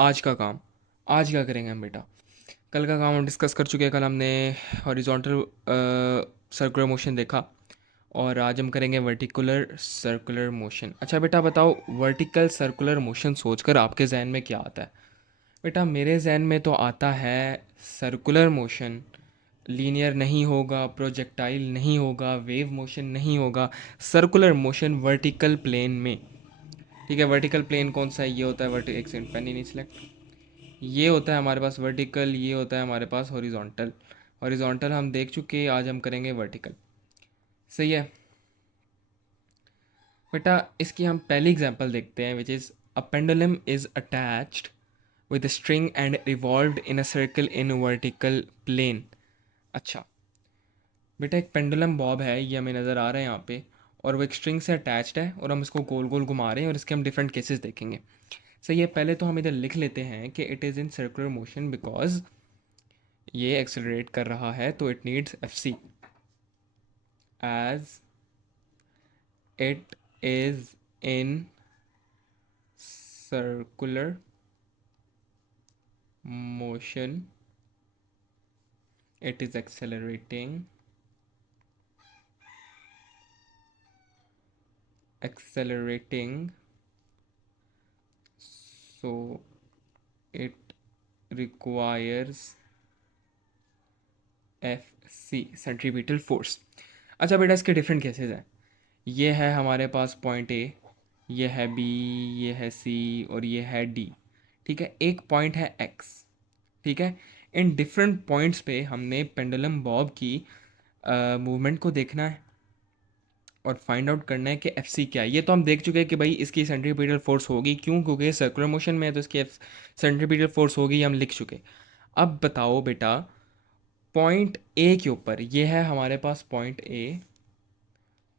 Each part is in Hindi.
आज का काम। आज क्या करेंगे हम बेटा? कल का काम हम डिस्कस कर चुके हैं। कल हमने हॉरिजॉन्टल सर्कुलर मोशन देखा, और आज हम करेंगे वर्टिकुलर सर्कुलर मोशन। अच्छा बेटा बताओ, वर्टिकल सर्कुलर मोशन सोचकर आपके जहन में क्या आता है? बेटा मेरे जहन में तो आता है सर्कुलर मोशन। लीनियर नहीं होगा, प्रोजेक्टाइल नहीं होगा, वेव मोशन नहीं होगा, सर्कुलर मोशन वर्टिकल प्लेन में। ठीक है, वर्टिकल प्लेन कौन सा है? ये होता है वर्टिकल, एक सेकंड पेन ही नहीं सिलेक्ट। ये होता है हमारे पास वर्टिकल, ये होता है हमारे पास हॉरिजॉन्टल। हॉरिजॉन्टल हम देख चुके, आज हम करेंगे वर्टिकल। सही है बेटा। इसकी हम पहली एग्जांपल देखते हैं, which is a pendulum is attached with string and revolved in a circle in vertical plane. अच्छा बेटा, एक पेंडुलम बॉब है, ये हमें नज़र आ रहा है यहाँ पे, और वो एक स्ट्रिंग से अटैच्ड है, और हम इसको गोल गोल घुमा रहे हैं, और इसके हम डिफरेंट केसेस देखेंगे। सही है, पहले तो हम इधर लिख लेते हैं कि it is in circular motion because ये एक्सेलरेट कर रहा है, तो it needs F C as it is in circular motion, it is accelerating, so it requires F C centripetal force. अच्छा बेटा, इसके डिफरेंट केसेस हैं। ये है हमारे पास पॉइंट ए, ये है बी, ये है सी, और ये है डी। ठीक है, एक पॉइंट है एक्स। ठीक है, इन डिफरेंट पॉइंट्स पे हमने पेंडुलम बॉब की मूवमेंट को देखना है और फाइंड आउट करना है कि एफ सी क्या है। ये तो हम देख चुके हैं कि भाई इसकी सेंट्रीपिटल फोर्स होगी, क्यों? क्योंकि सर्कुलर मोशन में है, तो इसकी सेंट्रीपिटल फोर्स होगी, हम लिख चुके। अब बताओ बेटा, पॉइंट ए के ऊपर, ये है हमारे पास पॉइंट ए,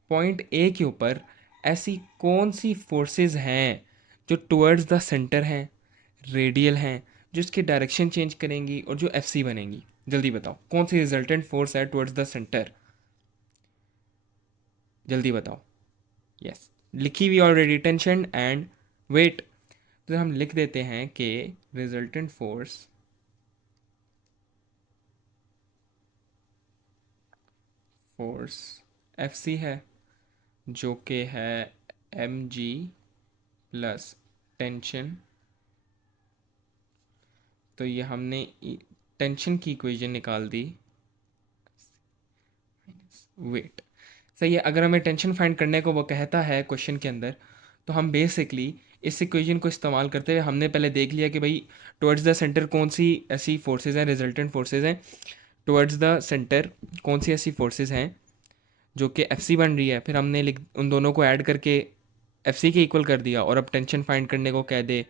पॉइंट ए के ऊपर ऐसी कौन सी फोर्सेस हैं जो टुवर्ड्स द सेंटर हैं, रेडियल हैं, जो इसकी डायरेक्शन चेंज करेंगी और जो एफ सी बनेंगी? जल्दी बताओ, कौन सी रिजल्टेंट फोर्स है टुवर्ड्स द सेंटर? जल्दी बताओ। यस, लिखी हुई ऑलरेडी, टेंशन एंड वेट। तो हम लिख देते हैं कि resultant force, force F C है, जो कि है एम जी प्लस टेंशन। तो ये हमने टेंशन की इक्वेशन निकाल दी, वेट। सही है, अगर हमें टेंशन फाइंड करने को वो कहता है क्वेश्चन के अंदर, तो हम बेसिकली इस इक्वेशन को इस्तेमाल करते हुए हमने पहले देख लिया कि भाई टुवर्ड्स द सेंटर कौन सी ऐसी फोर्सेज हैं, रिजल्टेंट फोर्सेज हैं। टुवर्ड्स द सेंटर कौन सी ऐसी फोर्सेज हैं जो कि एफ सी बन रही है, फिर हमने लिख उन दोनों को ऐड करके एफ सी के इक्वल कर दिया। और अब टेंशन फाइंड करने को कह दे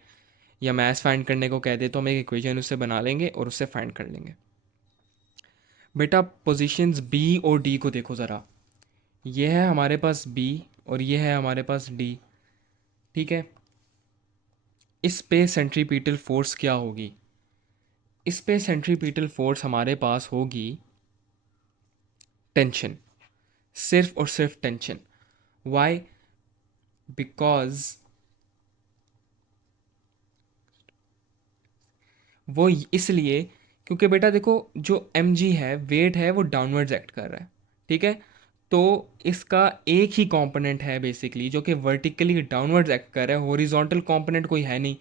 या मैथ फाइंड करने को कह दे, तो हम एक इक्वेशन उससे बना लेंगे और उससे फाइंड कर लेंगे। बेटा पोजीशंस बी और डी को देखो ज़रा। ये है हमारे पास बी और ये है हमारे पास डी। ठीक है, इस पे सेंट्रीपिटल फोर्स क्या होगी? इस पे सेंट्रीपिटल फोर्स हमारे पास होगी टेंशन, सिर्फ और सिर्फ टेंशन। वाई? बिकॉज वो इसलिए क्योंकि बेटा देखो, जो एम जी है, वेट है, वो डाउनवर्ड्स एक्ट कर रहा है। ठीक है, तो इसका एक ही कंपोनेंट है बेसिकली जो कि वर्टिकली डाउनवर्ड्स एक्ट कर रहा है, हॉरिजॉन्टल कंपोनेंट कोई है नहीं।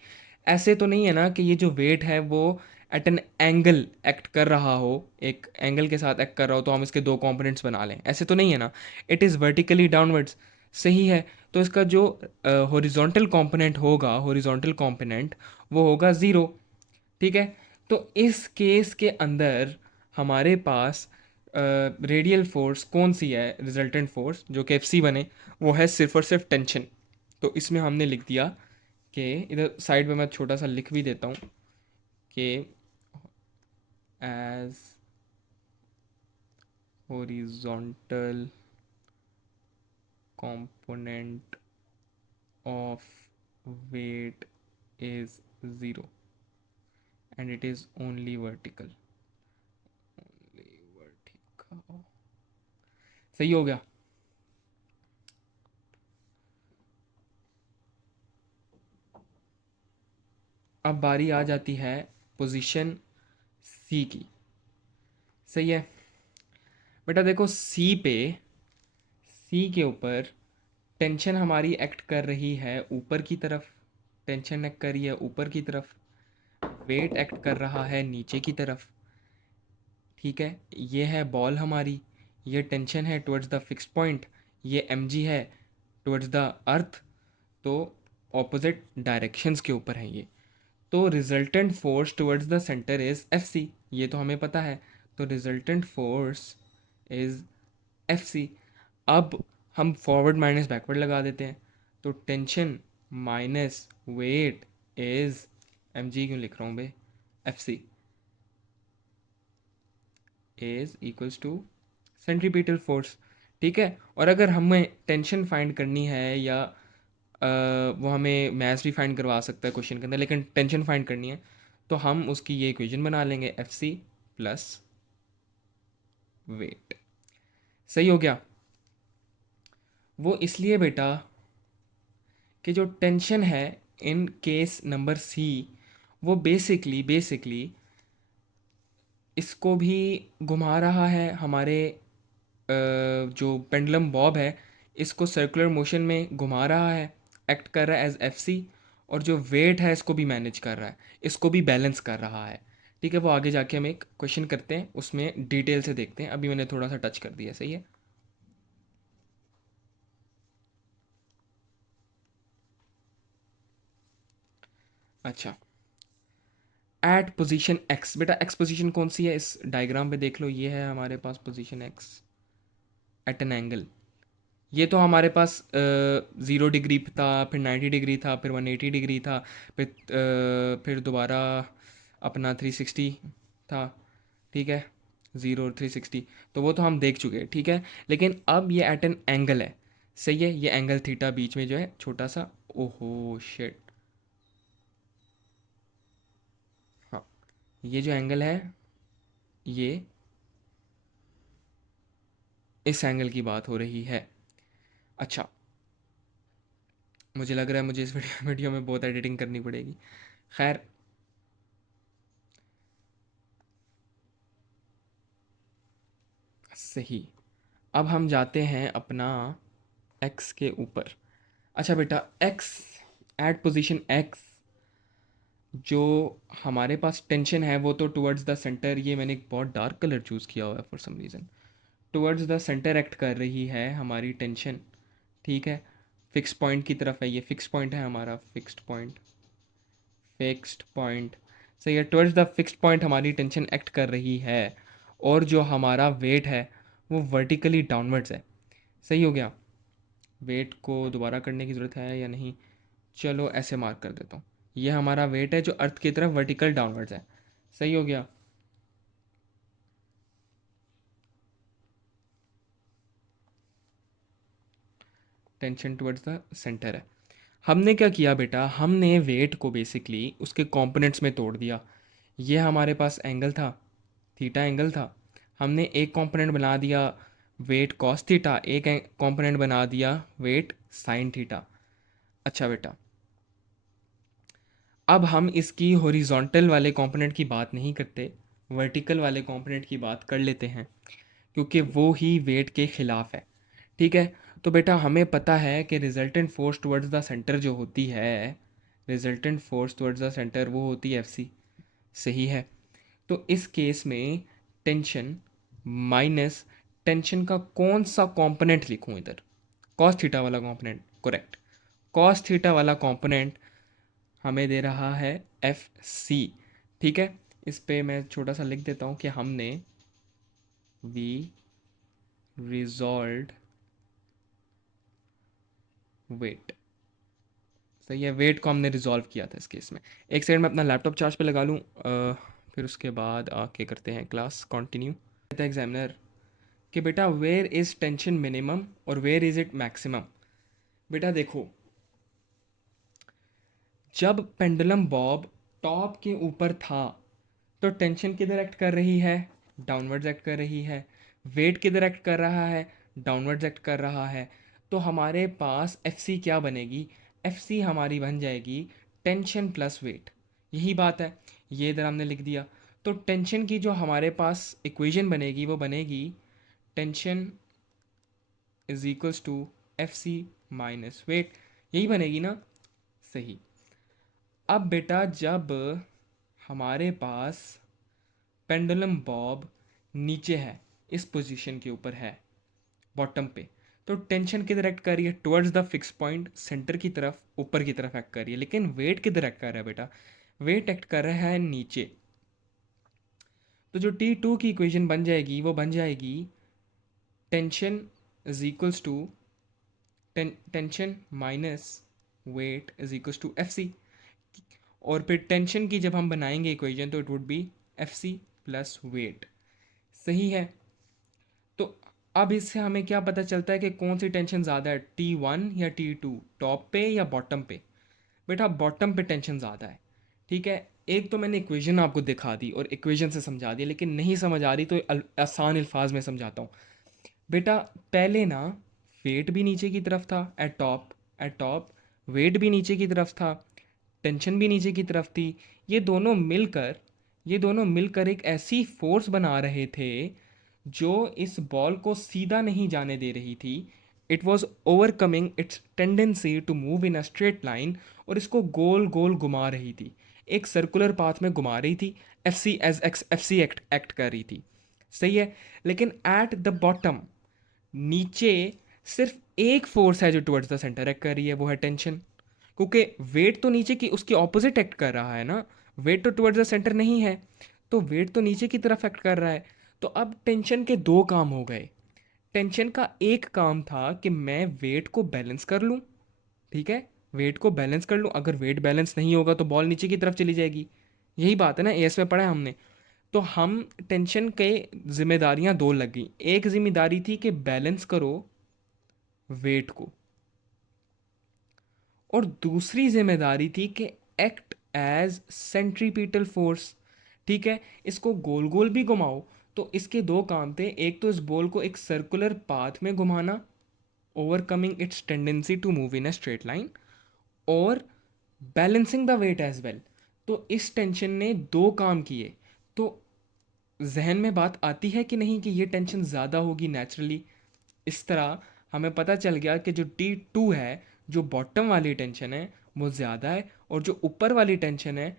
ऐसे तो नहीं है ना कि ये जो वेट है वो एट एन एंगल एक्ट कर रहा हो, एक एंगल के साथ एक्ट कर रहा हो, तो हम इसके दो कंपोनेंट्स बना लें, ऐसे तो नहीं है ना। It is vertically downwards. सही है, तो इसका जो हॉरिजॉन्टल कंपोनेंट होगा, हॉरिजॉन्टल कंपोनेंट वो होगा ज़ीरो। ठीक है, तो इस केस के अंदर हमारे पास रेडियल फोर्स कौन सी है, रिजल्टेंट फोर्स जो कि एफ सी बने, वो है सिर्फ और सिर्फ टेंशन। तो इसमें हमने लिख दिया कि, इधर साइड में मैं छोटा सा लिख भी देता हूँ कि as horizontal component of weight is zero and it is only vertical. सही हो गया? अब बारी आ जाती है पोजीशन सी की। सही है बेटा, देखो सी के ऊपर टेंशन हमारी एक्ट कर रही है ऊपर की तरफ, टेंशन एक्ट कर रही है ऊपर की तरफ, वेट एक्ट कर रहा है नीचे की तरफ। ठीक है, ये है बॉल हमारी, ये टेंशन है टुवर्ड्स द फिक्स पॉइंट, ये mg है टुवर्ड्स द अर्थ। तो ऑपोजिट डायरेक्शंस के ऊपर है ये। तो resultant force towards the centre is Fc, ये तो हमें पता है। तो रिजल्टेंट फोर्स इज Fc। अब हम फॉरवर्ड माइनस बैकवर्ड लगा देते हैं। तो tension minus weight is mg, क्यों लिख रहा हूँ बे, Fc is equals to centripetal force. ठीक है, और अगर हमें टेंशन फाइंड करनी है या वो हमें मैथ्स भी फाइंड करवा सकता है क्वेश्चन के अंदर, लेकिन टेंशन फाइंड करनी है तो हम उसकी ये इक्वेशन बना लेंगे, Fc प्लस वेट। सही हो गया। वो इसलिए बेटा कि जो टेंशन है इन केस नंबर सी, वो बेसिकली इसको भी घुमा रहा है हमारे जो पेंडुलम बॉब है, इसको सर्कुलर मोशन में घुमा रहा है, एक्ट कर रहा है एज Fc। और जो वेट है इसको भी मैनेज कर रहा है, इसको भी बैलेंस कर रहा है। ठीक है, वो आगे जाके हम एक क्वेश्चन करते हैं, उसमें डिटेल से देखते हैं, अभी मैंने थोड़ा सा टच कर दिया। सही है। अच्छा, एट पोजीशन x, बेटा x पोजीशन कौन सी है इस डायग्राम पे देख लो, ये है हमारे पास position x at an angle. ये तो हमारे पास 0 डिग्री था, फिर 90 डिग्री था, फिर 180 डिग्री था, फिर दोबारा अपना 360 था। ठीक है, 0 और 360, तो वो तो हम देख चुके हैं। ठीक है, लेकिन अब ये एट एन एंगल है। सही है, ये एंगल थीटा बीच में जो है छोटा सा, ओहो शिट, हाँ, ये जो एंगल है ये इस एंगल की बात हो रही है। अच्छा, मुझे लग रहा है मुझे इस वीडियो में बहुत एडिटिंग करनी पड़ेगी। खैर, सही। अब हम जाते हैं अपना x के ऊपर। अच्छा बेटा, x एट पोजीशन x, जो हमारे पास टेंशन है वो तो टुवर्ड्स द सेंटर, ये मैंने एक बहुत डार्क कलर चूज़ किया हुआ है for some reason, towards the centre act कर रही है हमारी टेंशन। ठीक है, फिक्स पॉइंट की तरफ है, ये फिक्स पॉइंट है हमारा, फिक्स्ड पॉइंट। सही है, टुवर्ड्स द फिक्स्ड पॉइंट हमारी टेंशन एक्ट कर रही है, और जो हमारा वेट है वो वर्टिकली डाउनवर्ड्स है। सही हो गया। वेट को दोबारा करने की ज़रूरत है या नहीं, चलो ऐसे मार्क कर देता हूँ, ये हमारा वेट है जो अर्थ की तरफ वर्टिकल डाउनवर्ड्स है। सही हो गया। टेंशन टुवर्ड्स द सेंटर है। हमने क्या किया बेटा, हमने वेट को बेसिकली उसके कंपोनेंट्स में तोड़ दिया। ये हमारे पास एंगल था, थीटा एंगल था, हमने एक कंपोनेंट बना दिया वेट कॉस थीटा, एक कंपोनेंट बना दिया वेट साइन थीटा। अच्छा बेटा, अब हम इसकी हॉरिजॉन्टल वाले कंपोनेंट की बात नहीं करते, वर्टिकल वाले कंपोनेंट की बात कर लेते हैं, क्योंकि वो ही वेट के ख़िलाफ़ है। ठीक है, तो बेटा हमें पता है कि resultant force towards the centre जो होती है, resultant force towards the centre वो होती है Fc। सही है। तो इस केस में टेंशन माइनस, टेंशन का कौन सा कंपोनेंट लिखूं इधर, कॉस थीटा वाला कंपोनेंट, करेक्ट। कॉस थीटा वाला कंपोनेंट हमें दे रहा है Fc। ठीक है, इस पे मैं छोटा सा लिख देता हूँ कि हमने वी रिजॉल्व वेट। सही है, वेट को हमने रिजॉल्व किया था इस केस में। एक सेकंड में अपना लैपटॉप चार्ज पे लगा लूँ, फिर उसके बाद आके करते हैं क्लास कंटिन्यू। कहता है एग्जामिनर कि बेटा वेयर इज़ टेंशन मिनिमम और वेयर इज़ इट मैक्सिमम। बेटा देखो, जब पेंडुलम बॉब टॉप के ऊपर था तो टेंशन किधर एक्ट कर रही है, डाउनवर्ड्स एक्ट कर रही है। वेट किधर एक्ट कर रहा है, डाउनवर्ड्स एक्ट कर रहा है। तो हमारे पास Fc क्या बनेगी, Fc हमारी बन जाएगी टेंशन प्लस वेट। यही बात है, ये इधर हमने लिख दिया। तो टेंशन की जो हमारे पास इक्वेशन बनेगी वो बनेगी tension is equals to F C minus weight, यही बनेगी ना। सही। अब बेटा जब हमारे पास पेंडुलम बॉब नीचे है, इस पोजीशन के ऊपर है, बॉटम पे, तो टेंशन किधर एक्ट कर रही है, towards the fix point, centre की तरफ, ऊपर की तरफ एक्ट कर रही है। लेकिन वेट किधर एक्ट कर रहा है बेटा, वेट एक्ट कर रहा है नीचे। तो जो T2 की इक्वेशन बन जाएगी वो बन जाएगी tension is equals to tension minus weight is equals to F C. और फिर टेंशन की जब हम बनाएंगे इक्वेशन तो it would be F C plus weight. सही है। तो अब इससे हमें क्या पता चलता है कि कौन सी टेंशन ज़्यादा है, T1 या T2, टॉप पे या बॉटम पे। बेटा बॉटम पे टेंशन ज़्यादा है। ठीक है। एक तो मैंने इक्वेशन आपको दिखा दी और इक्वेशन से समझा दिया, लेकिन नहीं समझ आ रही तो आसान अल्फाज में समझाता हूँ। बेटा पहले ना वेट भी नीचे की तरफ था, एट टॉप वेट भी नीचे की तरफ था, टेंशन भी नीचे की तरफ थी। ये दोनों मिलकर ये दोनों मिलकर एक ऐसी फोर्स बना रहे थे जो इस बॉल को सीधा नहीं जाने दे रही थी। It was overcoming its tendency to move in a straight line, और इसको गोल गोल घुमा रही थी, एक सर्कुलर पाथ में घुमा रही थी। एफ सी एक्ट एक्ट कर रही थी। सही है। लेकिन एट द बॉटम, नीचे, सिर्फ एक फोर्स है जो टुवर्ड्स द सेंटर एक्ट कर रही है, वो है टेंशन। क्योंकि वेट तो नीचे की उसकी ऑपोजिट एक्ट कर रहा है ना, वेट तो टुवर्ड्स द सेंटर नहीं है, तो वेट तो नीचे की तरफ एक्ट कर रहा है। तो अब टेंशन के दो काम हो गए। टेंशन का एक काम था कि मैं वेट को बैलेंस कर लूँ। ठीक है, वेट को बैलेंस कर लूँ, अगर वेट बैलेंस नहीं होगा तो बॉल नीचे की तरफ चली जाएगी। यही बात है ना, एएस में पढ़ा है हमने। तो हम टेंशन के जिम्मेदारियां दो लग गई। एक जिम्मेदारी थी कि बैलेंस करो वेट को, और दूसरी जिम्मेदारी थी कि एक्ट एज सेंट्रीपिटल फोर्स। ठीक है, इसको गोल गोल भी घुमाओ तो इसके दो काम थे। एक तो इस बॉल को एक सर्कुलर पाथ में घुमाना, overcoming its tendency to move in a straight line, और balancing the weight as well. तो इस टेंशन ने दो काम किए। तो जहन में बात आती है कि नहीं कि ये टेंशन ज़्यादा होगी नेचुरली। इस तरह हमें पता चल गया कि जो T2 है, जो बॉटम वाली टेंशन है, वो ज़्यादा है, और जो ऊपर वाली टेंशन है,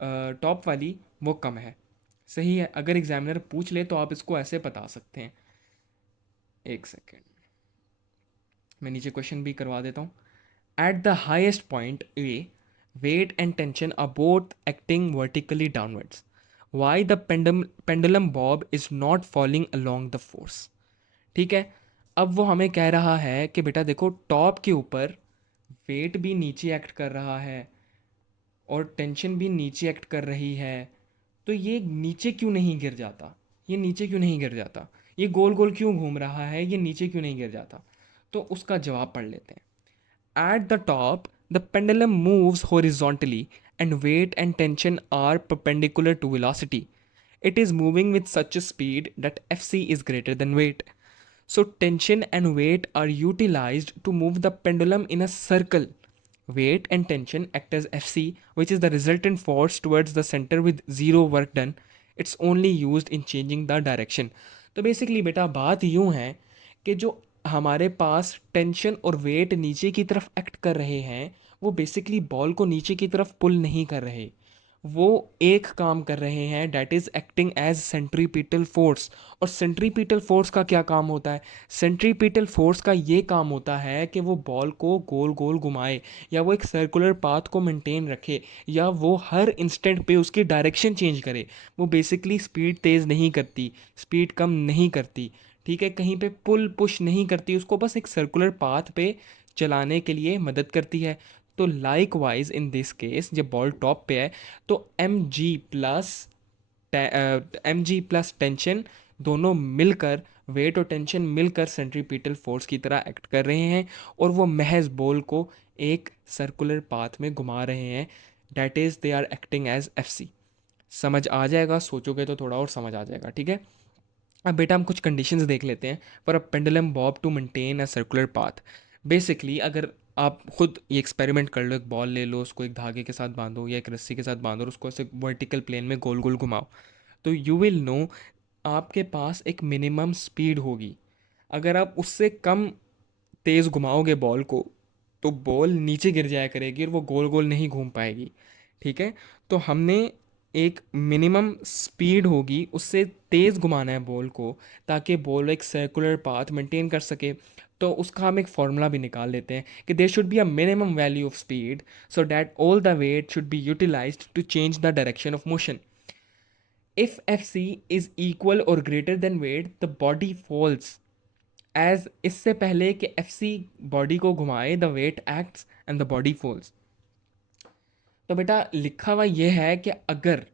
टॉप वाली, वो कम है। सही है। अगर एग्जामिनर पूछ ले तो आप इसको ऐसे बता सकते हैं। एक सेकेंड, मैं नीचे क्वेश्चन भी करवा देता हूँ। At the highest point A, weight and tension are both acting vertically downwards. Why the pendulum bob is not falling along the force? ठीक है। अब वो हमें कह रहा है कि बेटा देखो, टॉप के ऊपर वेट भी नीचे एक्ट कर रहा है और टेंशन भी नीचे एक्ट कर रही है, तो ये नीचे क्यों नहीं गिर जाता, ये नीचे क्यों नहीं गिर जाता, ये गोल गोल क्यों घूम रहा है, ये नीचे क्यों नहीं गिर जाता। तो उसका जवाब पढ़ लेते हैं। At the top, the pendulum moves horizontally and weight and tension are perpendicular to velocity. It is moving with such a speed that Fc is greater than weight. So, tension and weight are utilized to move the pendulum in a circle. Weight and tension act as Fc, which is the resultant force towards the center with zero work done. It's only used in changing the direction. तो बेसिकली बेटा बात यूं है कि जो हमारे पास टेंशन और वेट नीचे की तरफ एक्ट कर रहे हैं, वो बेसिकली बॉल को नीचे की तरफ पुल नहीं कर रहे, वो एक काम कर रहे हैं, that is acting as centripetal force. और सेंट्रीपिटल फोर्स का क्या काम होता है, सेंट्रीपिटल फोर्स का ये काम होता है कि वो बॉल को गोल गोल घुमाए, या वो एक सर्कुलर पाथ को मेंटेन रखे, या वो हर इंस्टेंट पे उसकी डायरेक्शन चेंज करे। वो बेसिकली स्पीड तेज़ नहीं करती, स्पीड कम नहीं करती। ठीक है, कहीं पे पुल पुश नहीं करती, उसको बस एक सर्कुलर पाथ पे चलाने के लिए मदद करती है। तो like wise in this case जब बॉल टॉप पे है, तो एम जी प्लस टेंशन दोनों मिलकर, वेट और टेंशन मिलकर सेंट्रीपिटल फोर्स की तरह एक्ट कर रहे हैं, और वो महज बॉल को एक सर्कुलर पाथ में घुमा रहे हैं। That is they are acting as F C. समझ आ जाएगा, सोचोगे तो थोड़ा और समझ आ जाएगा। ठीक है। अब बेटा हम कुछ कंडीशंस देख लेते हैं for a pendulum bob to maintain a circular path. Basically अगर आप खुद ये एक्सपेरिमेंट कर लो, एक बॉल ले लो, उसको एक धागे के साथ बांधो या एक रस्सी के साथ बांधो और उसको ऐसे वर्टिकल प्लेन में गोल गोल घुमाओ, तो यू विल नो आपके पास एक मिनिमम स्पीड होगी। अगर आप उससे कम तेज़ घुमाओगे बॉल को तो बॉल नीचे गिर जाया करेगी और वो गोल गोल नहीं घूम पाएगी। ठीक है, तो हमने एक मिनिमम स्पीड होगी, उससे तेज़ घुमाना है बॉल को ताकि बॉल एक सर्कुलर पाथ मेंटेन कर सके। तो उसका हम एक फार्मूला भी निकाल लेते हैं कि there should be a minimum value of speed so that all the weight should be utilised to change the direction of motion. If Fc is equal or greater than weight, the body falls. As इससे पहले कि Fc बॉडी को घुमाए, the weight acts and the body falls. तो बेटा लिखा हुआ ये है कि अगर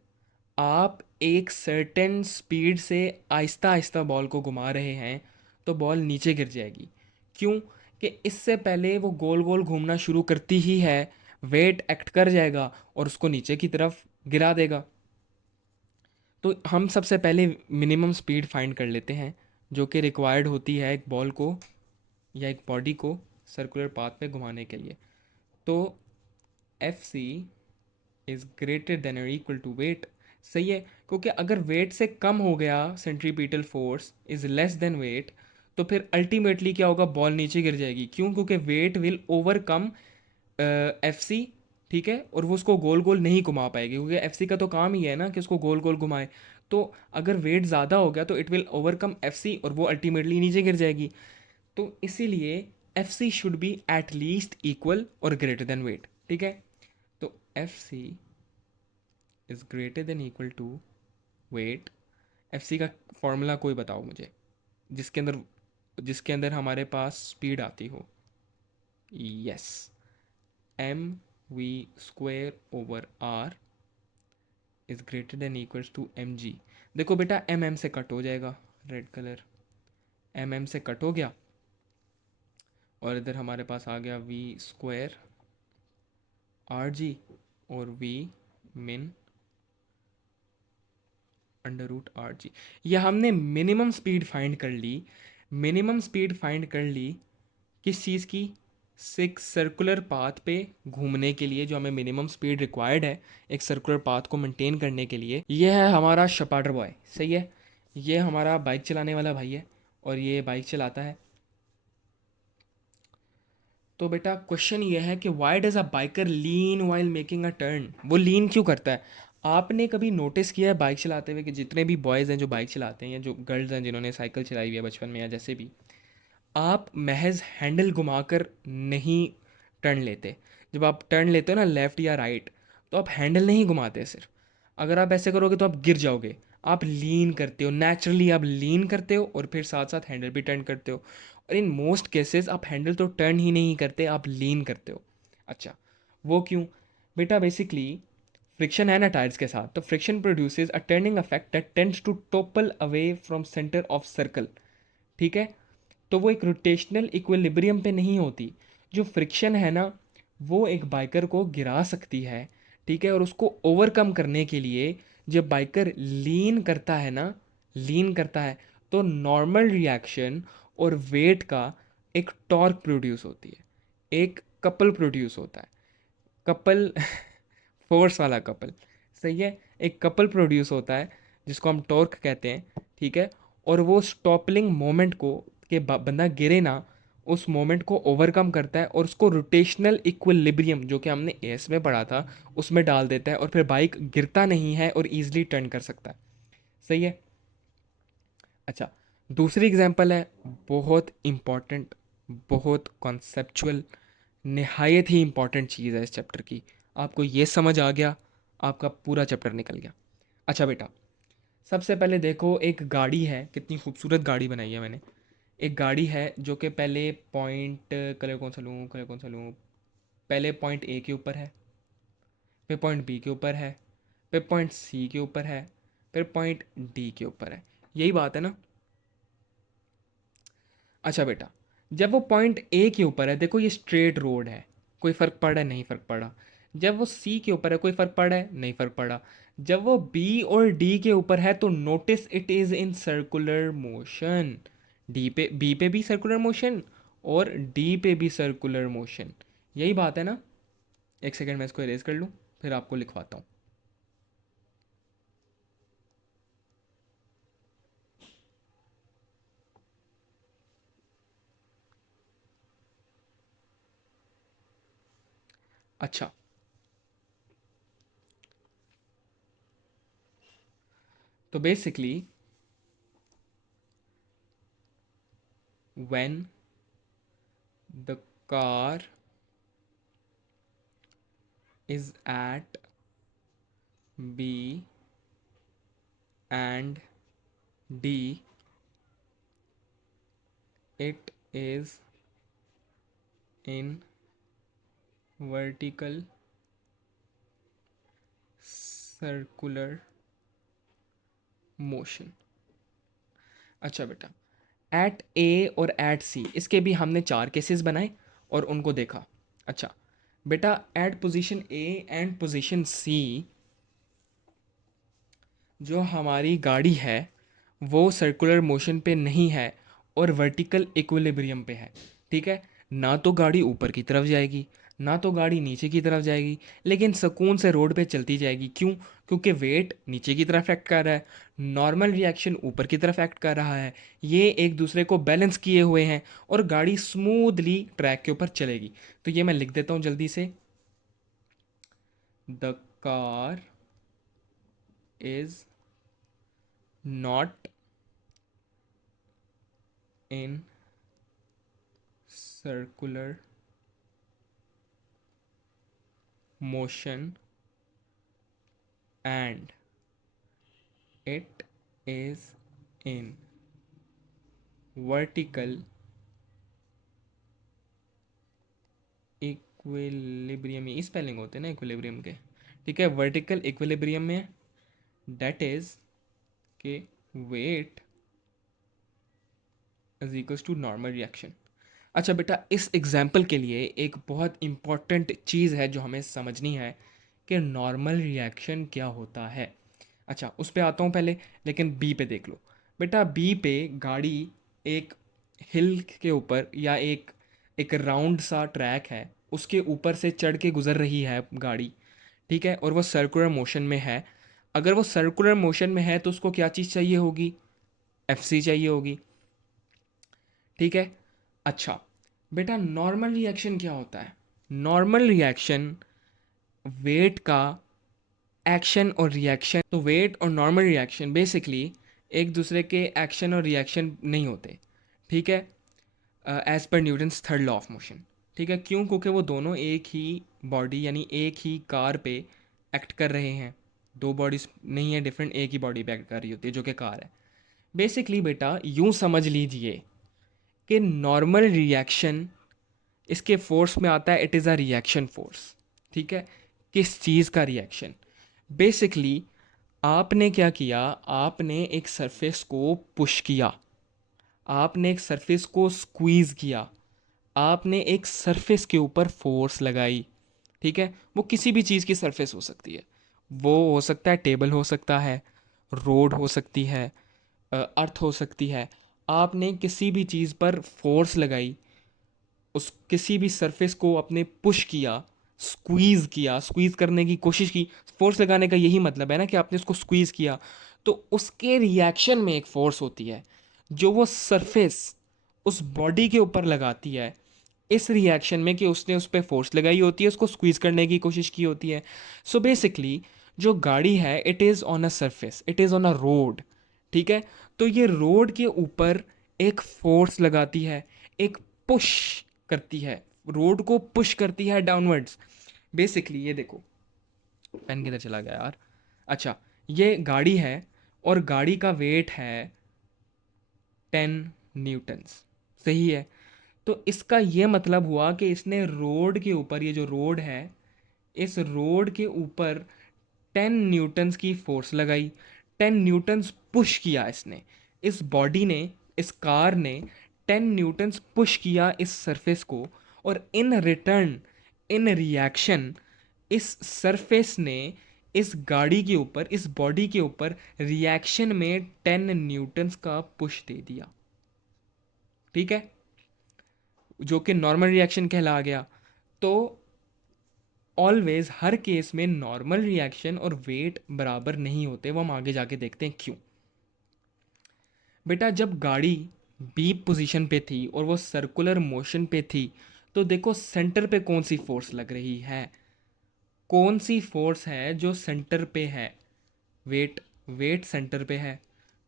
आप एक सर्टेन स्पीड से आहिस्ता आहिस्ता बॉल को घुमा रहे हैं तो बॉल नीचे गिर जाएगी। क्यों? कि इससे पहले वो गोल गोल घूमना शुरू करती ही है, वेट एक्ट कर जाएगा और उसको नीचे की तरफ गिरा देगा। तो हम सबसे पहले मिनिमम स्पीड फाइंड कर लेते हैं जो कि रिक्वायर्ड होती है एक बॉल को या एक बॉडी को सर्कुलर पाथ पे घुमाने के लिए। तो F C is greater than और इक्वल टू वेट। सही है, क्योंकि अगर वेट से कम हो गया, centripetal force is less than weight, तो फिर अल्टीमेटली क्या होगा, बॉल नीचे गिर जाएगी। क्यों? क्योंकि weight will overcome F C. ठीक है, और वो उसको गोल गोल नहीं घुमा पाएगी क्योंकि एफ सी का तो काम ही है ना कि उसको गोल गोल घुमाए। तो अगर वेट ज़्यादा हो गया तो it will overcome F C और वो अल्टीमेटली नीचे गिर जाएगी। तो इसीलिए F C should be at least equal और ग्रेटर देन वेट। ठीक है, तो F C is greater than equal to weight. F C का फॉर्मूला कोई बताओ मुझे जिसके अंदर हमारे पास स्पीड आती हो। Yes, M V square over R is greater than equals to M G. देखो बेटा एम से कट हो जाएगा, रेड कलर एम से कट हो गया और इधर हमारे पास आ गया वी स्क्वायर आर जी और वी मिन अंडर रूट आर जी। यह हमने मिनिमम स्पीड फाइंड कर ली। मिनिमम स्पीड फाइंड कर ली किस चीज़ की? सिक्स सर्कुलर पाथ पे घूमने के लिए जो हमें मिनिमम स्पीड रिक्वायर्ड है एक सर्कुलर पाथ को मेंटेन करने के लिए। ये है हमारा शपाटर बॉय। सही है, ये हमारा बाइक चलाने वाला भाई है और ये बाइक चलाता है। तो बेटा क्वेश्चन ये है कि why does a biker lean while making a turn. वो लीन क्यों करता है? आपने कभी नोटिस किया है बाइक चलाते हुए कि जितने भी बॉयज़ हैं जो बाइक चलाते हैं या जो गर्ल्स हैं जिन्होंने साइकिल चलाई हुई है बचपन में या जैसे भी, आप महज हैंडल घुमाकर नहीं टर्न लेते। जब आप टर्न लेते हो ना लेफ़्ट या राइट, तो आप हैंडल नहीं घुमाते सिर्फ। अगर आप ऐसे करोगे तो आप गिर जाओगे। आप लीन करते हो, नेचुरली आप लीन करते हो और फिर साथ साथ हैंडल भी टर्न करते हो। और इन मोस्ट केसेस आप हैंडल तो टर्न ही नहीं करते, आप लीन करते हो। अच्छा, वो क्यों? बेटा बेसिकली फ्रिक्शन है ना टायर्स के साथ, तो friction produces a turning effect that tends to topple away from centre of circle. ठीक है, तो वो एक रोटेशनल इक्विलिब्रियम पे नहीं होती। जो फ्रिक्शन है ना, वो एक बाइकर को गिरा सकती है। ठीक है, और उसको ओवरकम करने के लिए जब बाइकर लीन करता है ना, लीन करता है, तो नॉर्मल रिएक्शन और वेट का एक टॉर्क प्रोड्यूस होती है, एक कपल प्रोड्यूस होता है। कपल फोर्स वाला कपल। सही है, एक कपल प्रोड्यूस होता है जिसको हम टॉर्क कहते हैं। ठीक है, और वो स्टॉपलिंग मोमेंट को बंदा गिरे ना, उस मोमेंट को ओवरकम करता है और उसको रोटेशनल इक्विलिब्रियम जो कि हमने एस में पढ़ा था उसमें डाल देता है और फिर बाइक गिरता नहीं है और ईजिली टर्न कर सकता है। सही है। अच्छा, दूसरी एग्जांपल है, बहुत इम्पॉर्टेंट, बहुत कॉन्सेप्चुअल, निहायत ही इम्पॉर्टेंट चीज़ है इस चैप्टर की। आपको ये समझ आ गया, आपका पूरा चैप्टर निकल गया। अच्छा बेटा, सबसे पहले देखो एक गाड़ी है, कितनी खूबसूरत गाड़ी बनाई है मैंने। एक गाड़ी है जो कि पहले पॉइंट, कलर कौन सा लूँ, पहले पॉइंट ए के ऊपर है, फिर पॉइंट बी के ऊपर है, फिर पॉइंट सी के ऊपर है, फिर पॉइंट डी के ऊपर है। यही बात है ना? अच्छा बेटा, जब वो पॉइंट ए के ऊपर है, देखो ये स्ट्रेट रोड है, कोई फ़र्क पड़ रहा है? नहीं फ़र्क पड़ा। जब वो सी के ऊपर है, कोई फ़र्क पड़ रहा है? नहीं फ़र्क पड़ा। जब वो बी और डी के ऊपर है तो notice it is in circular motion. D पे, बी पे भी सर्कुलर मोशन और डी पे भी सर्कुलर मोशन। यही बात है ना। एक सेकेंड मैं इसको इरेज कर लूँ, फिर आपको लिखवाता हूँ। अच्छा, तो basically when the car is at B and D, it is in vertical circular motion। अच्छा बेटा, एट ए और एट सी, इसके भी हमने चार केसेस बनाए और उनको देखा। अच्छा बेटा, at position A and position C जो हमारी गाड़ी है वो सर्कुलर मोशन पे नहीं है और वर्टिकल इक्विलिब्रियम पे है। ठीक है, ना तो गाड़ी ऊपर की तरफ जाएगी ना तो गाड़ी नीचे की तरफ जाएगी, लेकिन सुकून से रोड पे चलती जाएगी। क्यों? क्योंकि वेट नीचे की तरफ एक्ट कर रहा है, नॉर्मल रिएक्शन ऊपर की तरफ एक्ट कर रहा है, ये एक दूसरे को बैलेंस किए हुए हैं और गाड़ी स्मूथली ट्रैक के ऊपर चलेगी। तो ये मैं लिख देता हूँ जल्दी से, the car is not in circular motion and it is in vertical equilibrium, ये स्पेलिंग होते हैं ना इक्विलिब्रियम के। ठीक है, वर्टिकल इक्विलिब्रियम में, डेट इज के weight is equals to normal reaction. अच्छा बेटा, इस एग्जाम्पल के लिए एक बहुत इंपॉर्टेंट चीज़ है जो हमें समझनी है कि नॉर्मल रिएक्शन क्या होता है। अच्छा, उस पे आता हूँ पहले, लेकिन बी पे देख लो। बेटा बी पे गाड़ी एक हिल के ऊपर या एक एक राउंड सा ट्रैक है, उसके ऊपर से चढ़ के गुजर रही है गाड़ी। ठीक है, और वो सर्कुलर मोशन में है। अगर वो सर्कुलर मोशन में है तो उसको क्या चीज़ चाहिए होगी? एफ सी चाहिए होगी। ठीक है। अच्छा बेटा, नॉर्मल रिएक्शन क्या होता है? नॉर्मल रिएक्शन वेट का एक्शन और रिएक्शन, तो वेट और नॉर्मल रिएक्शन बेसिकली एक दूसरे के एक्शन और रिएक्शन नहीं होते। ठीक है, एज पर Newton's third law of motion. ठीक है, क्यों? क्योंकि वो दोनों एक ही बॉडी यानी एक ही कार पे एक्ट कर रहे हैं। दो बॉडीज नहीं है डिफरेंट, एक ही बॉडी पे एक्ट कर रही होती है जो कि कार है। बेसिकली बेटा यूं समझ लीजिए कि नॉर्मल रिएक्शन इसके फोर्स में आता है, it is a reaction force. ठीक है, किस चीज़ का रिएक्शन? बेसिकली आपने क्या किया, आपने एक सरफेस को पुश किया, आपने एक सरफेस को स्क्वीज़ किया, आपने एक सरफेस के ऊपर फोर्स लगाई। ठीक है, वो किसी भी चीज़ की सरफेस हो सकती है। वो हो सकता है टेबल हो सकता है, रोड हो सकती है, अर्थ हो सकती है। आपने किसी भी चीज़ पर फोर्स लगाई, उस किसी भी सरफेस को अपने पुश किया, स्क्वीज़ किया, स्क्वीज़ करने की कोशिश की। फोर्स लगाने का यही मतलब है ना कि आपने उसको स्क्वीज़ किया, तो उसके रिएक्शन में एक फोर्स होती है जो वो सरफेस उस बॉडी के ऊपर लगाती है, इस रिएक्शन में कि उसने उस पर फोर्स लगाई होती है, उसको स्क्वीज़ करने की कोशिश की होती है। सो बेसिकली जो गाड़ी है, it is on a surface, it is on a road. ठीक है, तो ये रोड के ऊपर एक फोर्स लगाती है, एक पुश करती है, रोड को पुश करती है डाउनवर्ड्स। बेसिकली ये देखो, पेन किधर चला गया यार। अच्छा, ये गाड़ी है और गाड़ी का वेट है 10 न्यूटन्स। सही है, तो इसका ये मतलब हुआ कि इसने रोड के ऊपर, ये जो रोड है, इस रोड के ऊपर 10 न्यूटन्स की फोर्स लगाई, 10 न्यूटन्स पुश किया इसने, इस बॉडी ने, इस कार ने 10 न्यूटन्स पुश किया इस सरफेस को, और इन रिटर्न, इन रिएक्शन, इस सरफेस ने इस गाड़ी के ऊपर, इस बॉडी के ऊपर रिएक्शन में 10 न्यूटन्स का पुश दे दिया। ठीक है, जो कि नॉर्मल रिएक्शन कहला गया। तो ऑलवेज हर केस में नॉर्मल रिएक्शन और वेट बराबर नहीं होते, वो हम आगे जाके देखते हैं क्यों। बेटा जब गाड़ी बी पोजीशन पे थी और वो सर्कुलर मोशन पे थी, तो देखो सेंटर पे कौन सी फोर्स लग रही है, कौन सी फोर्स है जो सेंटर पे है, वेट, वेट सेंटर पे है।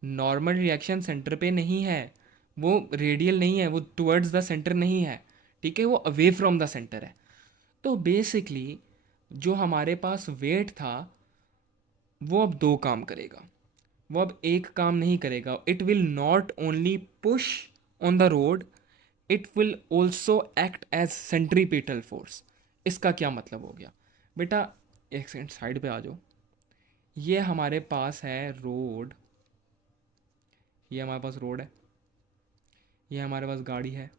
नॉर्मल रिएक्शन सेंटर पे नहीं है, वो रेडियल नहीं है, वो टुवर्ड्स द सेंटर नहीं है, ठीक है, वो अवे फ्रॉम द सेंटर है। तो बेसिकली जो हमारे पास वेट था वो अब दो काम करेगा, वो अब एक काम नहीं करेगा। It will not only push on the road, it will also act as centripetal force. इसका क्या मतलब हो गया बेटा, एक सेकंड साइड पे आ जाओ। ये हमारे पास है रोड, ये हमारे पास रोड है, ये हमारे पास गाड़ी है।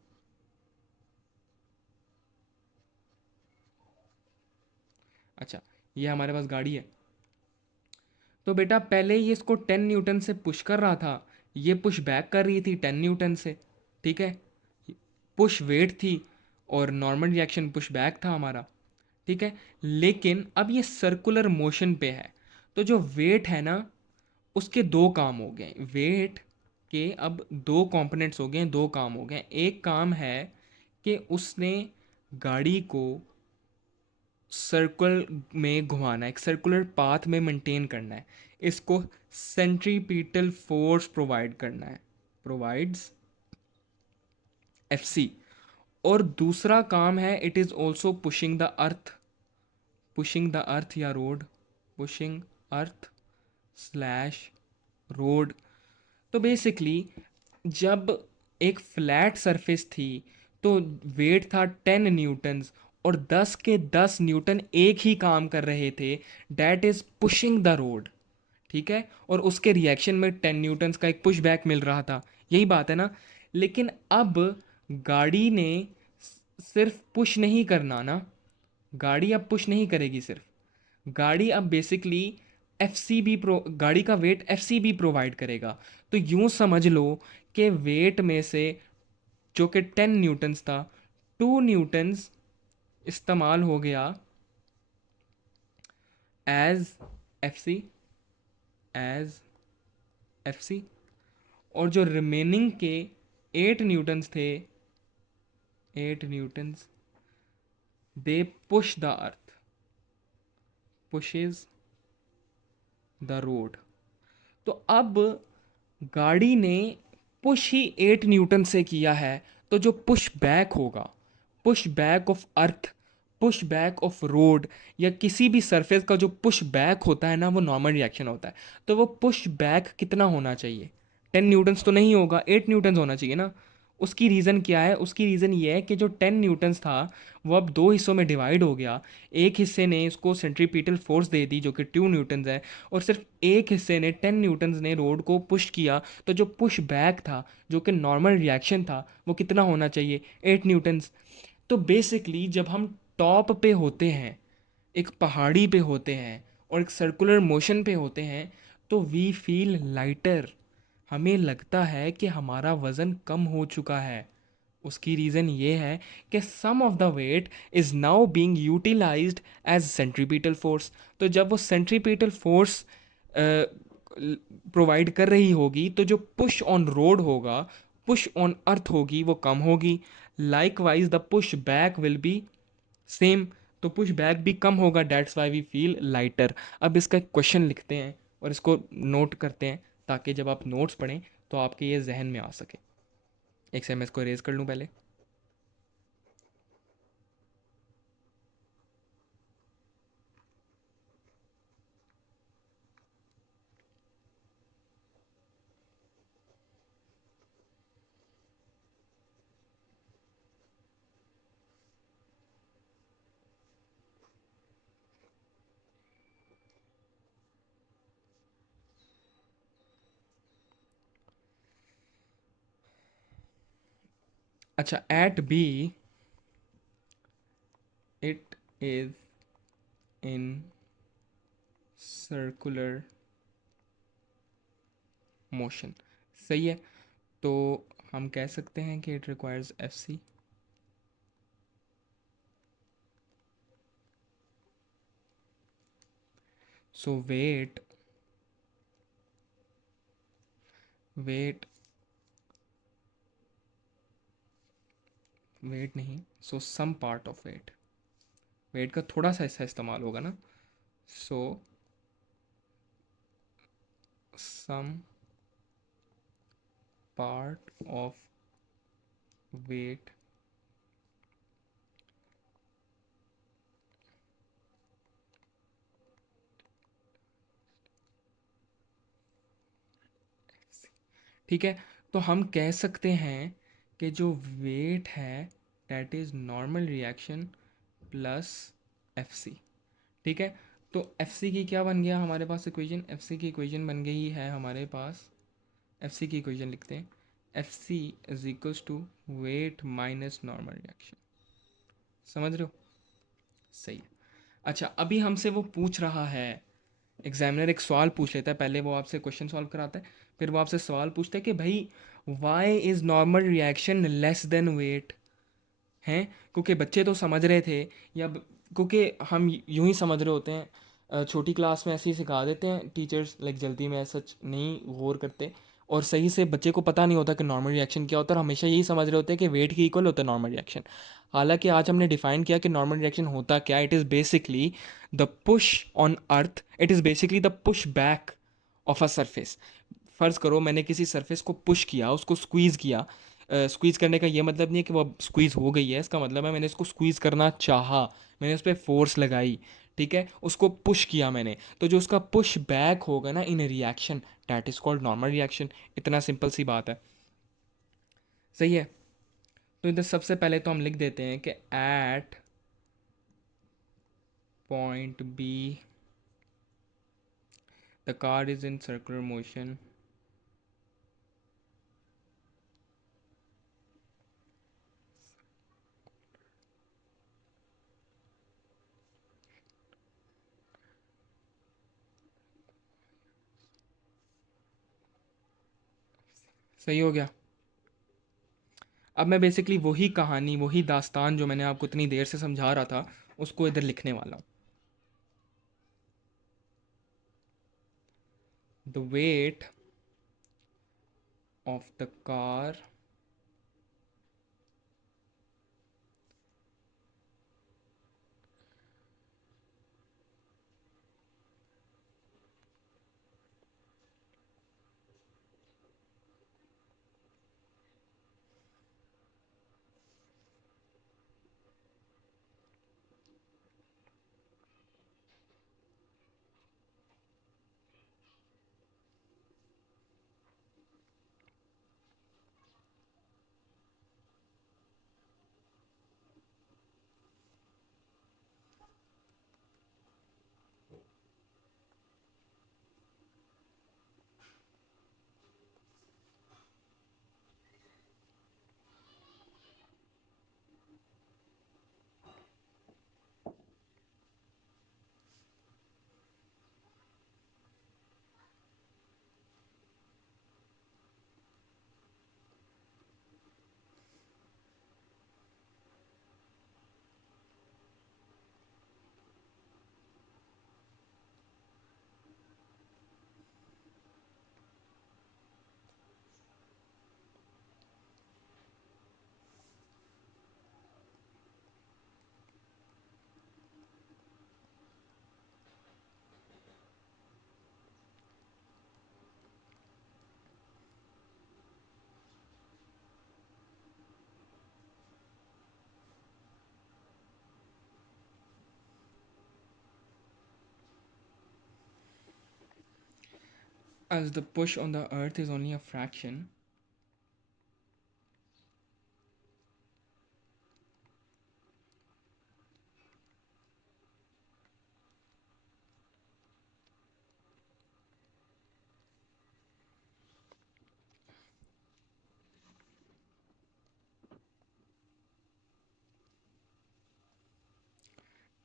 अच्छा, ये हमारे पास गाड़ी है। तो बेटा पहले ये इसको 10 न्यूटन से पुश कर रहा था, ये पुश बैक कर रही थी 10 न्यूटन से, ठीक है, पुश वेट थी और नॉर्मल रिएक्शन पुश बैक था हमारा, ठीक है। लेकिन अब ये सर्कुलर मोशन पे है, तो जो वेट है ना, उसके दो काम हो गए, वेट के अब दो कंपोनेंट्स हो गए, दो काम हो गए। एक काम है कि उसने गाड़ी को सर्कल में घुमाना है, एक सर्कुलर पाथ में मेंटेन करना है, इसको सेंट्रीपिटल फोर्स प्रोवाइड करना है, प्रोवाइड्स एफसी। और दूसरा काम है it is also pushing the earth, pushing the earth या रोड, पुशिंग अर्थ स्लैश रोड। तो बेसिकली जब एक फ्लैट सरफेस थी तो वेट था 10 न्यूटन्स, और 10 के 10 न्यूटन एक ही काम कर रहे थे, that is pushing the road, ठीक है। और उसके रिएक्शन में 10 न्यूटन्स का एक पुश बैक मिल रहा था, यही बात है ना। लेकिन अब गाड़ी ने सिर्फ पुश नहीं करना ना, गाड़ी अब पुश नहीं करेगी सिर्फ, गाड़ी अब बेसिकली एफ सी भी प्रो गाड़ी का वेट एफ सी भी प्रोवाइड करेगा। तो यूँ समझ लो कि वेट में से जो कि 10 न्यूटन्स था, 2 न्यूटन्स इस्तेमाल हो गया as F C, as F C. और जो रिमेनिंग के 8 न्यूटन्स थे, 8 newtons they push the earth, pushes the road. तो अब गाड़ी ने पुश ही 8 न्यूटन से किया है, तो जो पुश बैक होगा, push back of earth, push back of road, या किसी भी सरफेस का जो पुश बैक होता है ना, वो नॉर्मल रिएक्शन होता है। तो वो पुश बैक कितना होना चाहिए, 10 न्यूटन्स तो नहीं होगा, 8 न्यूटन्स होना चाहिए ना। उसकी रीज़न क्या है, उसकी रीज़न ये है कि जो 10 न्यूटन्स था वो अब दो हिस्सों में डिवाइड हो गया। एक हिस्से ने इसको सेंट्रीपिटल फोर्स दे दी जो कि 2 न्यूटन्स है, और सिर्फ एक हिस्से ने 10 न्यूटन्स ने रोड को पुश किया। तो जो पुश बैक था, जो कि नॉर्मल रिएक्शन था, वो कितना होना चाहिए, 8 न्यूटन्स। तो बेसिकली जब हम टॉप पे होते हैं, एक पहाड़ी पे होते हैं और एक सर्कुलर मोशन पे होते हैं, तो वी फील लाइटर, हमें लगता है कि हमारा वज़न कम हो चुका है। उसकी रीज़न ये है कि some of the weight is now being utilised as centripetal force. तो जब वो सेंट्रीपिटल फोर्स प्रोवाइड कर रही होगी, तो जो पुश ऑन रोड होगा, पुश ऑन अर्थ होगी, वो कम होगी। Likewise the push back will be same, तो पुश बैक भी कम होगा, that's why we feel lighter. अब इसका एक क्वेश्चन लिखते हैं और इसको नोट करते हैं, ताकि जब आप नोट्स पढ़ें तो आपके ये जहन में आ सके। एक से मैं इसको रेज कर लूँ पहले। अच्छा, at B it is in circular motion, सही है। तो हम कह सकते हैं कि it requires F C. So weight weight weight नहीं, so some part of weight, weight का थोड़ा सा हिस्सा इस्तेमाल होगा ना, so some part of weight ठीक है। तो हम कह सकते हैं कि जो वेट है that is normal reaction plus F C. ठीक है। तो एफ सी की क्या बन गया हमारे पास इक्वेशन, एफ सी की इक्वेशन बन गई है हमारे पास, एफ सी की इक्वेशन लिखते हैं, F C is equals to weight minus normal reaction. समझ रहे हो? सही है। अच्छा, अभी हमसे वो पूछ रहा है, एग्जामिनर एक सवाल पूछ लेता है, पहले वो आपसे क्वेश्चन सॉल्व कराता है, फिर वो आपसे सवाल पूछता है कि भाई why is normal reaction less than weight. हैं, क्योंकि बच्चे तो समझ रहे थे, क्योंकि हम यूं ही समझ रहे होते हैं, छोटी क्लास में ऐसे ही सिखा देते हैं टीचर्स, लाइक जल्दी में सच नहीं गौर करते, और सही से बच्चे को पता नहीं होता कि नॉर्मल रिएक्शन क्या होता है, और हमेशा यही समझ रहे होते हैं कि वेट के इक्वल होता है नॉर्मल रिएक्शन। हालांकि आज हमने डिफाइन किया कि नॉर्मल रिएक्शन होता क्या, it is basically the push on earth, it is basically the push back of a surface. फ़र्ज़ करो मैंने किसी सरफेस को पुश किया, उसको स्क्वीज़ किया, स्क्वीज़ करने का ये मतलब नहीं है कि वो अब स्क्वीज़ हो गई है, इसका मतलब है मैंने इसको स्क्वीज़ करना चाहा, मैंने उस पर फोर्स लगाई, ठीक है, उसको पुश किया मैंने, तो जो उसका पुश बैक होगा ना in reaction, that is called normal reaction. इतना सिंपल सी बात है। सही है। तो इधर सबसे पहले तो हम लिख देते हैं कि at point B the car is in circular motion, सही हो गया। अब मैं बेसिकली वही कहानी, वही दास्तान जो मैंने आपको इतनी देर से समझा रहा था, उसको इधर लिखने वाला हूँ। The weight of the car as the push on the earth is only a fraction,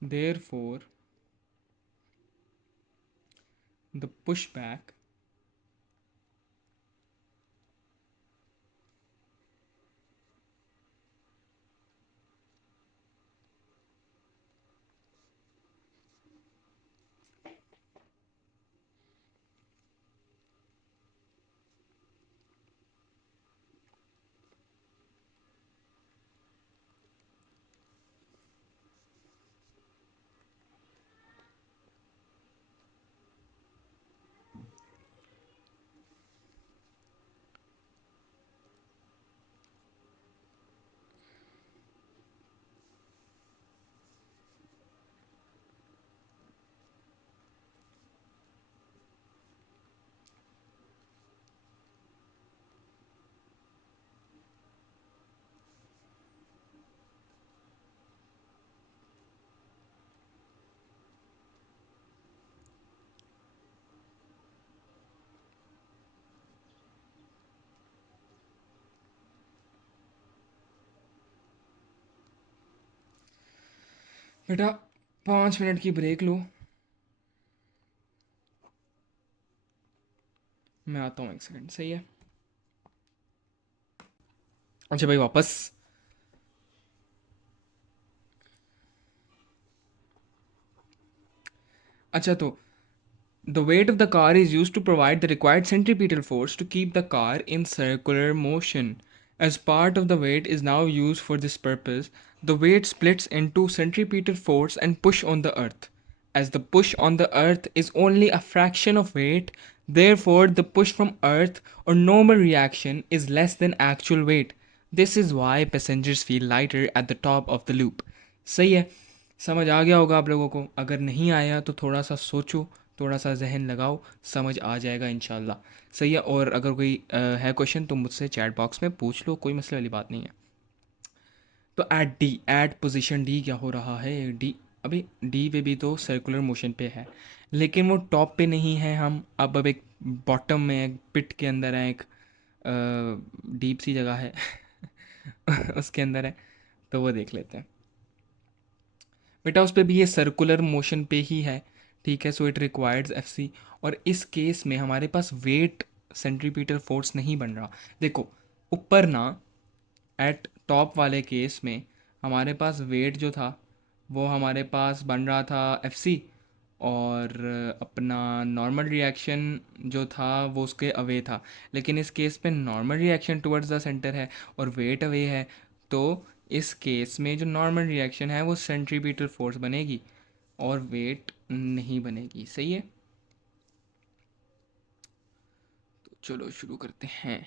therefore the pushback बेटा 5 मिनट की ब्रेक लो, मैं आता हूँ 1 सेकंड, सही है। अच्छा भाई वापस। अच्छा तो the weight of the car is used to provide the required centripetal force to keep the car in circular motion. As part of the weight is now used for this purpose, the weight splits into centripetal force and push on the earth. As the push on the earth is only a fraction of weight, therefore the push from earth or normal reaction is less than actual weight. This is why passengers feel lighter at the top of the loop. सही है, समझ आ गया होगा आप लोगों को। अगर नहीं आया तो थोड़ा सा सोचो, थोड़ा सा जहन लगाओ, समझ आ जाएगा इंशाल्लाह। सही है, और अगर कोई है क्वेश्चन तो मुझसे चैट बॉक्स में पूछ लो, कोई मसले वाली बात नहीं है। तो at D, at position D क्या हो रहा है, डी अभी डी पे भी तो सर्कुलर मोशन पे है, लेकिन वो टॉप पे नहीं है। हम अब एक बॉटम में, एक पिट के अंदर है, एक डीप सी जगह है उसके अंदर है, तो वो देख लेते हैं। बेटा उस पर भी ये सर्कुलर मोशन पे ही है, ठीक है। So it requires F C, और इस केस में हमारे पास वेट सेंट्रीपिटल फोर्स नहीं बन रहा। देखो ऊपर ना, एट टॉप वाले केस में हमारे पास वेट जो था वो हमारे पास बन रहा था एफ सी, और अपना नॉर्मल रिएक्शन जो था वो उसके अवे था। लेकिन इस केस पे normal reaction towards the centre है और वेट अवे है, तो इस केस में जो नॉर्मल रिएक्शन है वो सेंट्रीपिटल फोर्स बनेगी और वेट नहीं बनेगी। सही है, तो चलो शुरू करते हैं।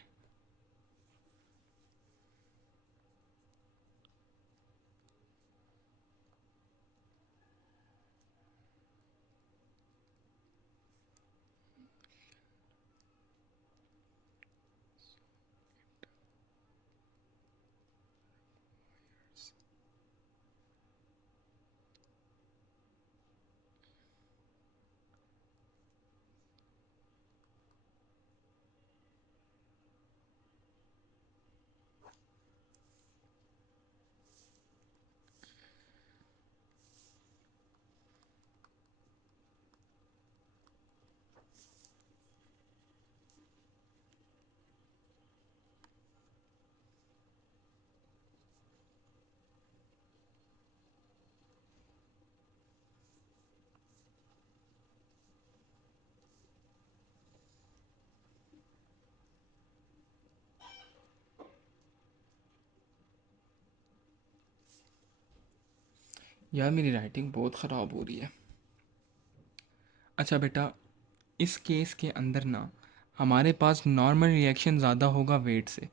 यार मेरी राइटिंग बहुत ख़राब हो रही है। अच्छा बेटा, इस केस के अंदर ना हमारे पास नॉर्मल रिएक्शन ज़्यादा होगा वेट से।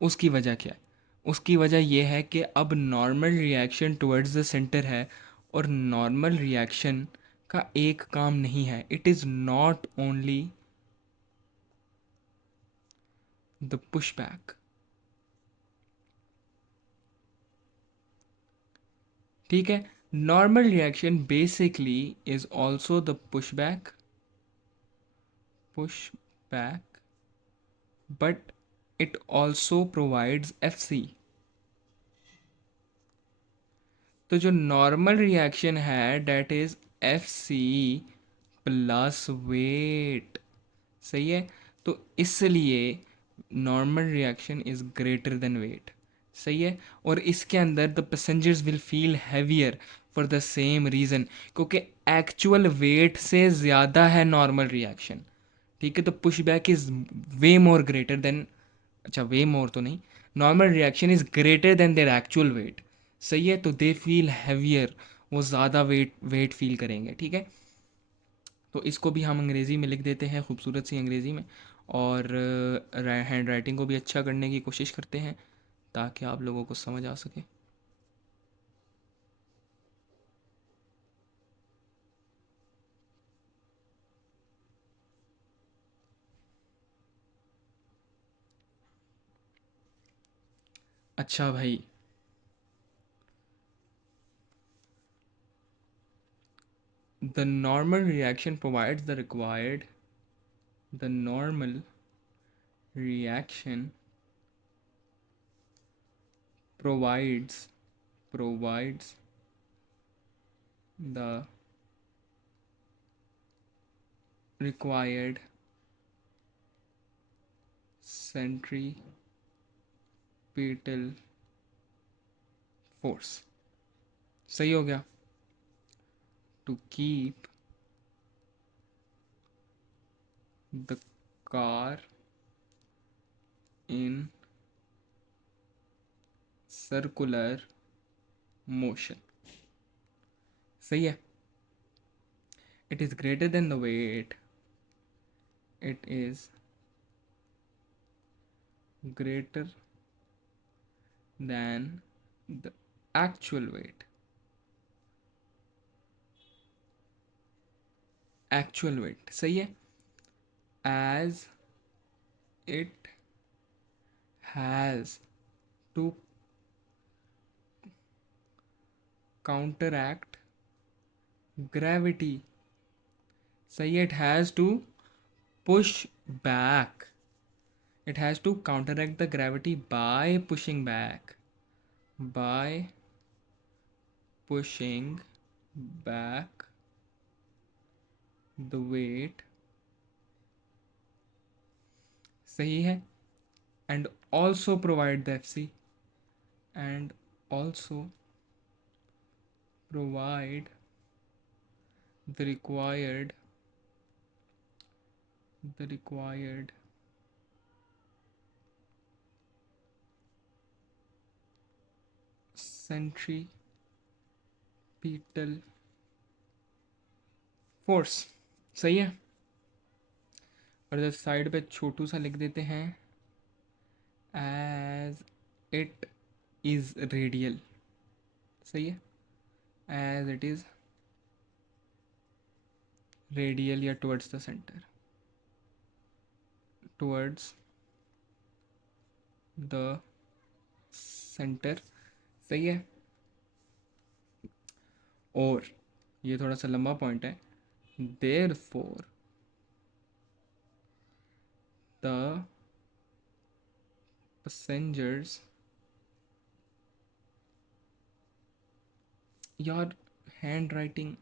उसकी वजह क्या है? उसकी वजह यह है कि अब normal reaction towards the centre है, और नॉर्मल रिएक्शन का एक काम नहीं है, it is not only the push back. ठीक है, normal reaction basically is also the push back, but it also provides F C. तो जो नॉर्मल रिएक्शन है that is F C plus weight. सही है, तो इसलिए normal reaction is greater than weight. सही है, और इसके अंदर the passengers will feel heavier for the same reason, क्योंकि एक्चुअल वेट से ज़्यादा है नॉर्मल रिएक्शन। ठीक है, तो push back is way more greater than, अच्छा वे मोर तो नहीं, normal reaction is greater then their actual wait. सही है, तो दे फील हैवियर, वो ज़्यादा वेट फील करेंगे। ठीक है, तो इसको भी हम अंग्रेज़ी में लिख देते हैं, खूबसूरत सी अंग्रेज़ी में, और हैंड राइटिंग को भी अच्छा करने की कोशिश करते हैं ताकि आप लोगों को समझ आ सके। अच्छा भाई, the normal reaction provides the normal reaction provides provides the required centripetal force. सही हो गया. To keep the car in circular motion. सही है. It is greater than the weight. It is greater than the actual weight. Actual weight. सही है. As it has to counteract gravity. सही है. It has to push back. It has to counteract the gravity by pushing back. By pushing back the weight. सही है. And also provide the FC. And also provide the required centripetal force. सही है. और इधर साइड पे छोटू सा लिख देते हैं as it is radial. सही है. as it is radial या towards the center. towards the center. सही है. और ये थोड़ा सा लंबा पॉइंट है. therefore the passengers. यार hand writing.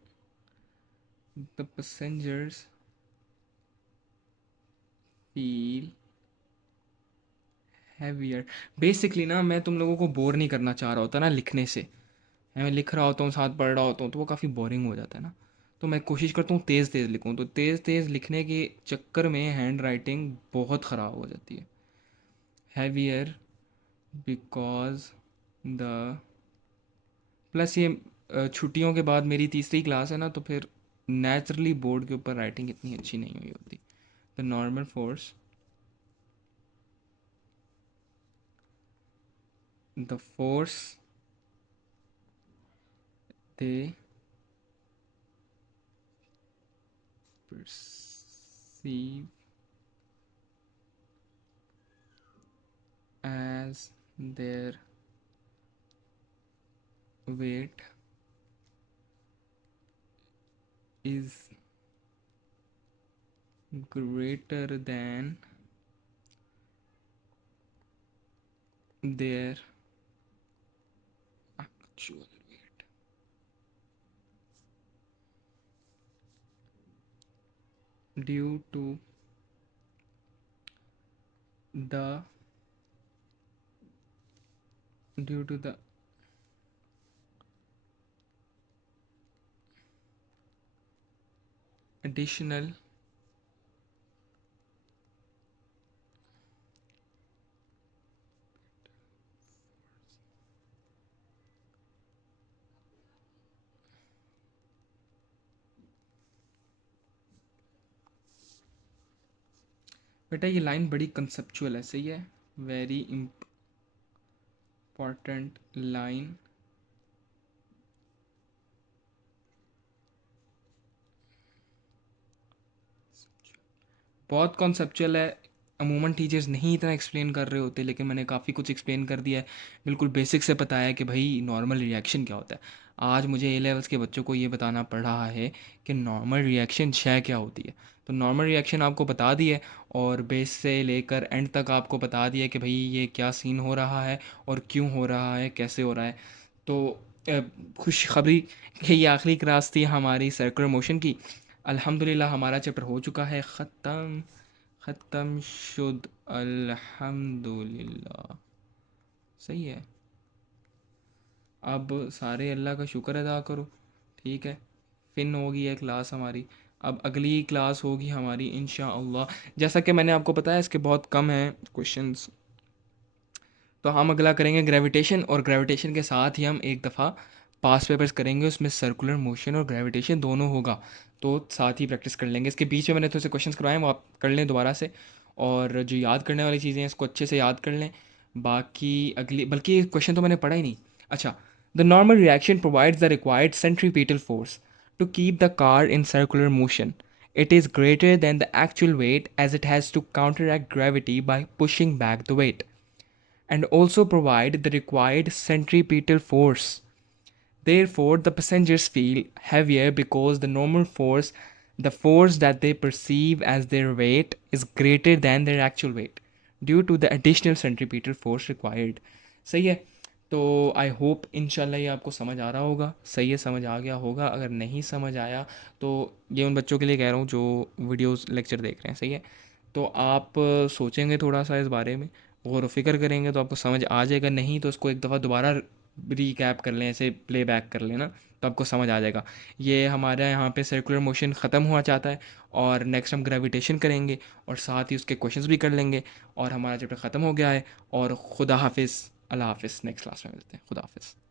the passengers feel heavier. Basically ना मैं तुम लोगों को बोर नहीं करना चाह रहा होता ना लिखने से. मैं लिख रहा होता हूँ साथ पढ़ रहा होता हूँ तो वो काफ़ी बोरिंग हो जाता है ना. तो मैं कोशिश करता हूँ तेज़ तेज़ लिखूँ. तो तेज़ तेज़ लिखने के चक्कर में हैंड राइटिंग बहुत ख़राब हो जाती है. हैवियर बिकॉज द प्लस ये छुट्टियों के बाद मेरी तीसरी क्लास है ना, तो फिर नेचुरली बोर्ड के ऊपर राइटिंग इतनी अच्छी नहीं हुई होती. The normal force. The force they perceive as their weight is greater than their actual weight. Due to the additional बेटा ये लाइन बड़ी कंसेप्चुअल है. सही है. Very important line. बहुत कॉन्सेप्चुअल है. अमूमन टीचर्स नहीं इतना एक्सप्लेन कर रहे होते, लेकिन मैंने काफ़ी कुछ एक्सप्लेन कर दिया है. बिल्कुल बेसिक से बताया है कि भाई नॉर्मल रिएक्शन क्या होता है. आज मुझे ए लेवल्स के बच्चों को ये बताना पड़ रहा है कि नॉर्मल रिएक्शन शय क्या होती है. तो नॉर्मल रिएक्शन आपको बता दी है और बेस से लेकर एंड तक आपको बता दिया कि भाई ये क्या सीन हो रहा है और क्यों हो रहा है, कैसे हो रहा है. तो खुशखबरी कि ये आखिरी क्लास थी हमारी सर्कुलर मोशन की। अल्हम्दुलिल्लाह हमारा चैप्टर हो चुका है ख़त्म। ख़त्म शुद अल्हम्दुलिल्लाह। सही है। अब सारे अल्लाह का शुक्र अदा करो। ठीक है, फिन होगी ये क्लास हमारी। अब अगली क्लास होगी हमारी इंशाअल्लाह। जैसा कि मैंने आपको बताया इसके बहुत कम हैं क्वेश्चंस, तो हम अगला करेंगे ग्रेविटेशन, और ग्रेविटेशन के साथ ही हम एक दफ़ा पास पेपर्स करेंगे, उसमें सर्कुलर मोशन और ग्रेविटेशन दोनों होगा, तो साथ ही प्रैक्टिस कर लेंगे। इसके बीच में मैंने थोड़े से क्वेश्चंस करवाए हैं, वो आप कर लें दोबारा से, और जो याद करने वाली चीज़ें हैं इसको अच्छे से याद कर लें। बाकी अगली, बल्कि क्वेश्चन तो मैंने पढ़ा ही नहीं। अच्छा, the normal reaction provides the required centripetal force to keep the car in circular motion. It is greater than the actual weight as it has to counteract gravity by pushing back the weight and also provide the required centripetal force. Therefore, the passengers feel heavier because the normal force, the force that they perceive as their weight, is greater than their actual weight due to the additional centripetal force required. सही है। तो आई होप इंशाल्लाह ये आपको समझ आ रहा होगा। सही है, समझ आ गया होगा। अगर नहीं समझ आया तो ये उन बच्चों के लिए कह रहा हूँ जो वीडियोस लेक्चर देख रहे हैं। सही है, तो आप सोचेंगे थोड़ा सा इस बारे में, गौर व फिक्र करेंगे तो आपको समझ आ जाएगा। नहीं तो इसको एक दफ़ा दोबारा रीकैप कर लें, ऐसे प्ले बैक कर लें ना, तो आपको समझ आ जाएगा। ये हमारे यहाँ पे सर्कुलर मोशन ख़त्म हुआ चाहता है, और नेक्स्ट हम ग्रेविटेशन करेंगे और साथ ही उसके क्वेश्चंस भी कर लेंगे, और हमारा चैप्टर ख़त्म हो गया है। और खुदा हाफिज़, अल्लाह हाफिज़। नेक्स्ट क्लास में मिलते हैं। खुदा हाफिज़।